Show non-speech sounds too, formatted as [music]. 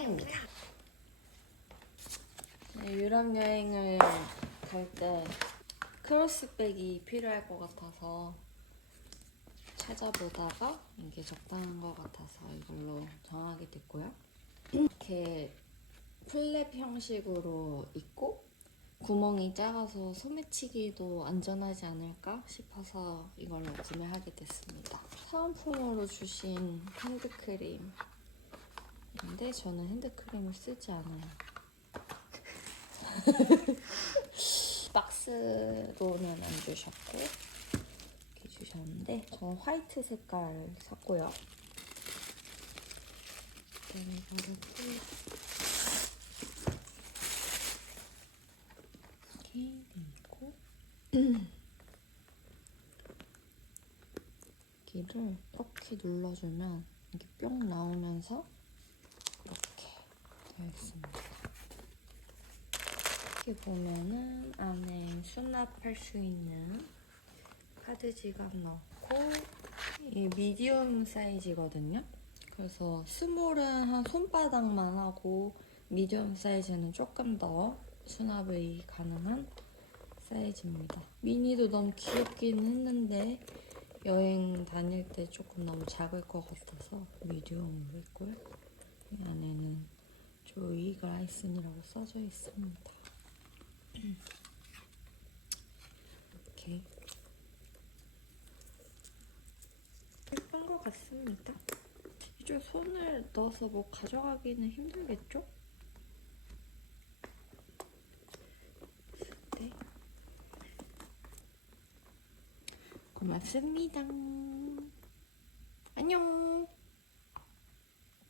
차입니다. 네, 유럽 여행을 갈 때 크로스백이 필요할 것 같아서 찾아보다가 이게 적당한 것 같아서 이걸로 정하게 됐고요. 이렇게 플랩 형식으로 있고 구멍이 작아서 소매치기도 안전하지 않을까 싶어서 이걸로 구매하게 됐습니다. 사은품으로 주신 핸드크림 근데 저는 핸드크림을 쓰지 않아요. [laughs] 박스로는 안 주셨고 이렇게 주셨는데 저는 화이트 색깔 샀고요. 이렇게 있고 여기를 [clears throat] 이렇게 눌러주면 이게 뿅 나오면서 이렇게 있습니다. 이렇게 보면은 안에 수납할 수 있는 카드 지갑 넣고 이 미디움 사이즈거든요. 그래서 스몰은 한 손바닥만 하고 미디움 사이즈는 조금 더 수납이 가능한 사이즈입니다. 미니도 너무 귀엽긴 했는데 여행 다닐 때 조금 너무 작을 것 같아서 미디움으로 했고요. 조이 그라이슨이라고 써져 있습니다. 이렇게 예쁜 것 같습니다. 이쪽 손을 넣어서 뭐 가져가기는 힘들겠죠? 네. 고맙습니다.